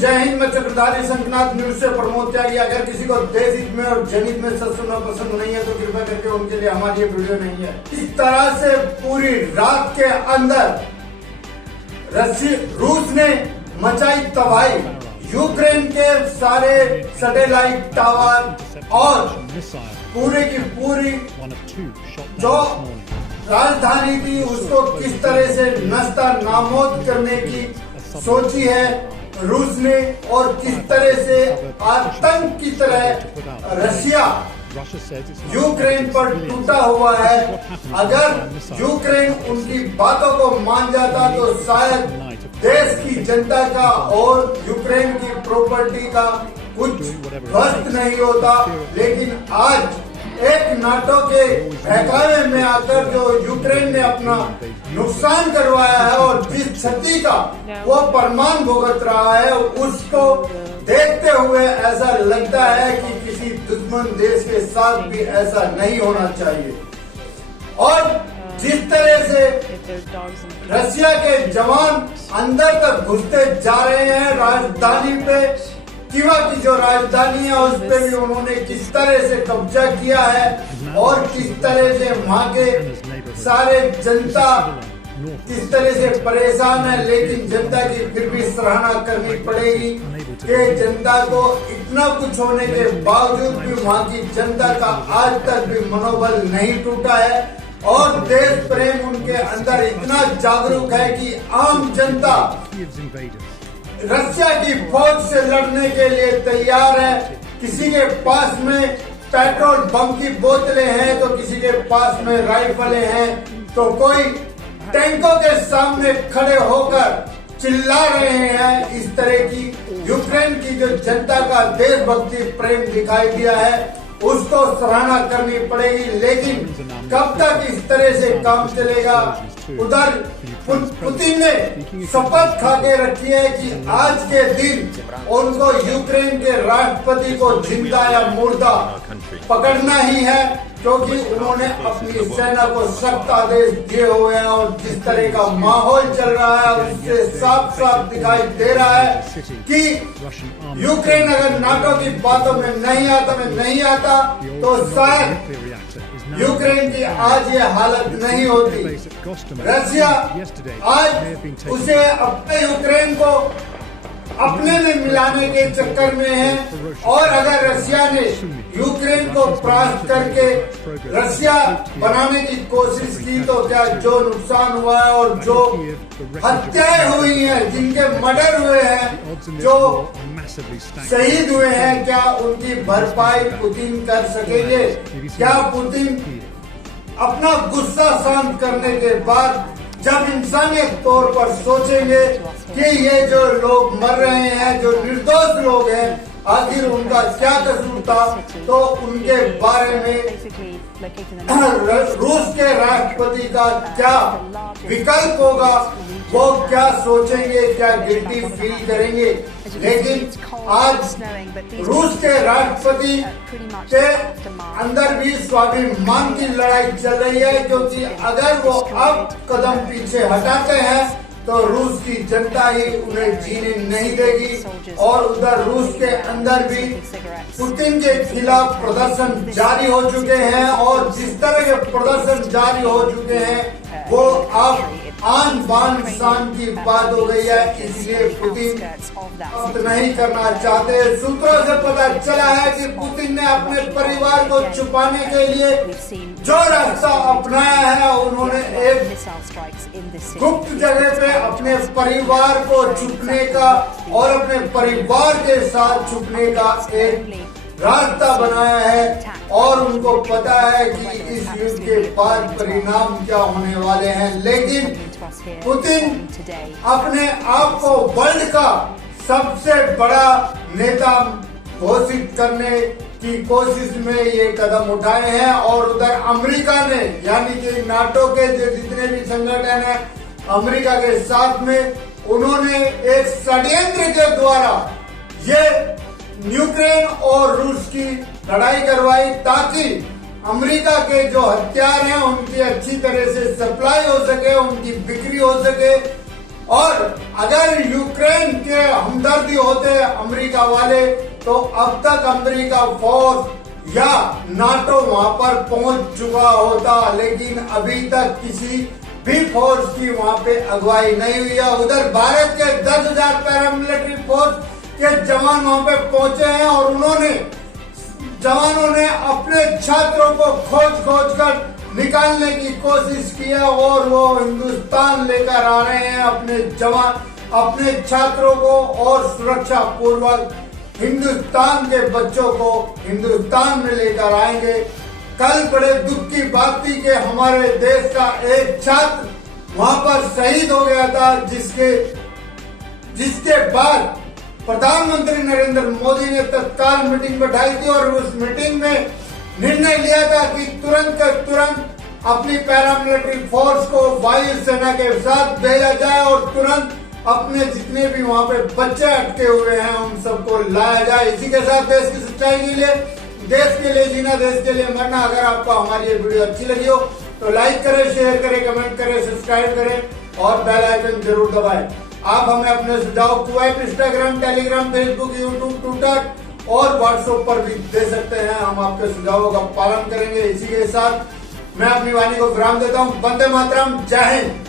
जय हिंद। मैं चक्रधारी शंखनाथ न्यूज से प्रमोद त्यागी। अगर किसी को देश हित में और जनहित में सच सुनना पसंद नहीं है तो कृपया करके उनके लिए हमारी ये वीडियो नहीं है। इस तरह से पूरी रात के अंदर रूस ने मचाई तबाही। यूक्रेन के सारे सैटेलाइट टावर और पूरे की पूरी जो राजधानी थी उसको किस तरह से नस्ता नामोद करने की सोची है रूस ने, और किस तरह से आतंक की तरह रशिया यूक्रेन पर टूटा हुआ है। अगर यूक्रेन उनकी बातों को मान जाता तो शायद देश की जनता का और यूक्रेन की प्रॉपर्टी का कुछ ध्वस्त नहीं होता। लेकिन आज एक नाटो के बहकावे में आकर जो यूक्रेन ने अपना नुकसान करवाया है और जिस क्षति का वो परमान भुगत रहा है, उसको देखते हुए ऐसा लगता है कि किसी दुश्मन देश के साथ भी ऐसा नहीं होना चाहिए। और जिस तरह से रशिया के जवान अंदर तक घुसते जा रहे हैं, राजधानी पे कीवा की जो राजधानी है उस पे भी उन्होंने किस तरह से कब्जा किया है और किस तरह से वहाँ के सारे जनता किस तरह से परेशान है। लेकिन जनता की फिर भी सराहना करनी पड़ेगी कि जनता को इतना कुछ होने के बावजूद भी वहाँ की जनता का आज तक भी मनोबल नहीं टूटा है और देश प्रेम उनके अंदर इतना जागरूक है कि आम जनता रशिया की फौज से लड़ने के लिए तैयार है। किसी के पास में पेट्रोल बम की बोतलें हैं तो किसी के पास में राइफलें हैं, तो कोई टैंकों के सामने खड़े होकर चिल्ला रहे हैं। इस तरह की यूक्रेन की जो जनता का देशभक्ति प्रेम दिखाई दिया है उसको सराहना करनी पड़ेगी। लेकिन कब तक इस तरह से काम चलेगा? उधर पुतिन ने शपथ खा के रखी है कि आज के दिन उनको यूक्रेन के राष्ट्रपति को जिंदा या मुर्दा पकड़ना ही है, क्योंकि उन्होंने अपनी सेना को सख्त आदेश दिए हुए हैं। और जिस तरह का माहौल चल रहा है उससे साफ साफ दिखाई दे रहा है कि यूक्रेन अगर नाटो की बातों में नहीं आता तो शायद यूक्रेन की आज ये हालत नहीं होती। रशिया आज उसे अपने यूक्रेन को अपने में मिलाने के चक्कर में है, और अगर रशिया ने यूक्रेन को परास्त करके रशिया बनाने की कोशिश की तो क्या जो नुकसान हुआ है और जो हत्याएं हुई हैं, जिनके मर्डर हुए हैं, जो शहीद हुए हैं, क्या उनकी भरपाई पुतिन कर सकेंगे? क्या पुतिन अपना गुस्सा शांत करने के बाद जब इंसानियत तौर पर सोचेंगे कि ये जो लोग मर रहे हैं, जो निर्दोष लोग हैं, आखिर उनका क्या कसूर था, तो उनके बारे में रूस के राष्ट्रपति का क्या विकल्प होगा, वो क्या सोचेंगे, क्या गिल्टी फील करेंगे। लेकिन आज रूस के राष्ट्रपति के अंदर भी स्वाभिमान की लड़ाई चल रही है, क्योंकि अगर वो अब कदम पीछे हटाते हैं तो रूस की जनता ही उन्हें जीने नहीं देगी। और उधर रूस के अंदर भी पुतिन के खिलाफ प्रदर्शन जारी हो चुके हैं, और जिस तरह के प्रदर्शन जारी हो चुके हैं वो अब आन बान शान की बात हो गई है। इसलिए पुतिन अब नहीं करना चाहते। सूत्रों से पता चला है कि पुतिन ने अपने परिवार को छुपाने के लिए जो रास्ता अपनाया है, उन्होंने एक गुप्त जगह पे अपने परिवार को छुपने का और अपने परिवार के साथ छुपने का एक रास्ता बनाया है। और उनको पता है कि इस युद्ध के बाद परिणाम क्या होने वाले हैं। लेकिन पुतिन अपने आप को वर्ल्ड का सबसे बड़ा नेता घोषित करने की कोशिश में ये कदम उठाए हैं। और उधर अमेरिका ने, यानी कि नाटो के जो जितने भी संगठन हैं, अमेरिका के साथ में उन्होंने एक षड्यंत्र के द्वारा ये यूक्रेन और रूस की लड़ाई करवाई ताकि अमेरिका के जो हथियार हैं उनकी अच्छी तरह से सप्लाई हो सके, उनकी बिक्री हो सके और अगर यूक्रेन के हमदर्दी होते अमेरिका वाले तो अब तक अमेरिका फोर्स या नाटो वहां पर पहुंच चुका होता, लेकिन अभी तक किसी भी फोर्स की वहां पे अगुवाई नहीं हुई है। उधर भारत के 10,000 पैरामिलिट्री फोर्स के जवान वहां पे पहुंचे हैं और जवानों ने अपने छात्रों को खोज कर निकालने की कोशिश की है और वो हिंदुस्तान लेकर आ रहे हैं अपने छात्रों को और सुरक्षा पूर्वक हिंदुस्तान के बच्चों को हिंदुस्तान में लेकर आएंगे। कल बड़े दुख की बात थी कि हमारे देश का एक छात्र वहां पर शहीद हो गया था, जिसके बाद प्रधानमंत्री नरेंद्र मोदी ने तत्काल मीटिंग बैठाई थी और उस मीटिंग में निर्णय लिया था कि तुरंत अपनी पैरामिलिट्री फोर्स को वायुसेना के साथ भेजा जाए और तुरंत अपने जितने भी वहां पे बच्चे अटके हुए हैं उन सबको लाया जाए। इसी के साथ देश की सच्चाई के लिए, देश के लिए जीना, देश के लिए मरना। अगर आपको हमारी ये वीडियो अच्छी लगी हो तो लाइक करें, शेयर करें, कमेंट करें, सब्सक्राइब करें और बेल आइकन जरूर दबाएं। आप हमें अपने सुझाव क्वाइप, Instagram, Telegram, Facebook, YouTube, Twitter और व्हाट्सएप पर भी दे सकते हैं। हम आपके सुझावों का पालन करेंगे। इसी के साथ मैं अपनी वाणी को विराम देता हूँ। वंदे मातरम, जय हिंद।